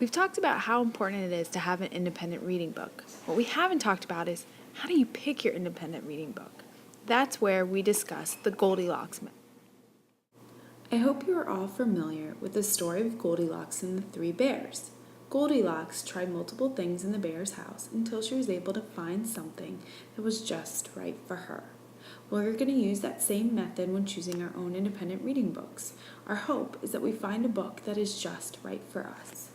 We've talked about how important it is to have an independent reading book. What we haven't talked about is how do you pick your independent reading book? That's where we discuss the Goldilocks Method. I hope you are all familiar with the story of Goldilocks and the three bears. Goldilocks tried multiple things in the bear's house until she was able to find something that was just right for her. We're going to use that same method when choosing our own independent reading books. Our hope is that we find a book that is just right for us.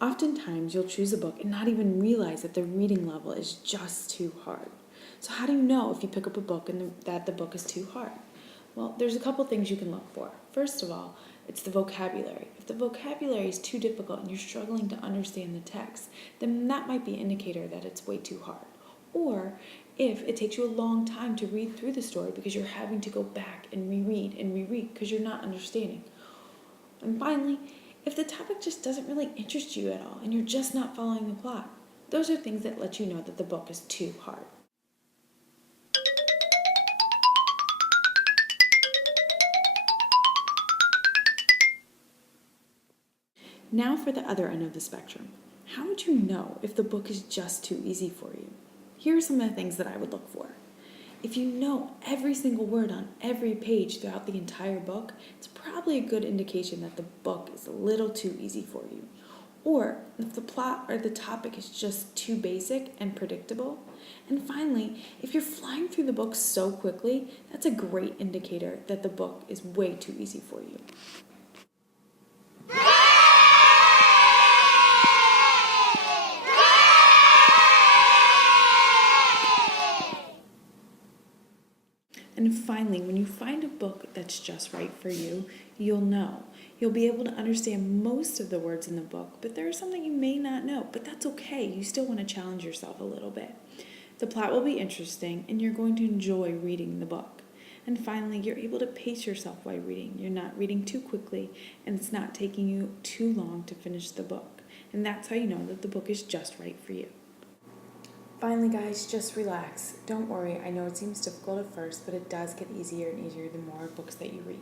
Oftentimes, you'll choose a book and not even realize that the reading level is just too hard. So how do you know if you pick up a book and that the book is too hard? Well, there's a couple things you can look for. First of all, it's the vocabulary. If the vocabulary is too difficult and you're struggling to understand the text, then that might be an indicator that it's way too hard. Or if it takes you a long time to read through the story because you're having to go back and reread because you're not understanding. And finally, if the topic just doesn't really interest you at all and you're just not following the plot, those are things that let you know that the book is too hard. Now for the other end of the spectrum. How would you know if the book is just too easy for you? Here are some of the things that I would look for. If you know every single word on every page throughout the entire book, it's probably a good indication that the book is a little too easy for you. Or if the plot or the topic is just too basic and predictable. And finally, if you're flying through the book so quickly, that's a great indicator that the book is way too easy for you. And finally, when you find a book that's just right for you, you'll know. You'll be able to understand most of the words in the book, but there is something you may not know, but that's okay. You still want to challenge yourself a little bit. The plot will be interesting, and you're going to enjoy reading the book. And finally, you're able to pace yourself while reading. You're not reading too quickly, and it's not taking you too long to finish the book. And that's how you know that the book is just right for you. Finally, guys, just relax. Don't worry. I know it seems difficult at first, but it does get easier and easier the more books that you read.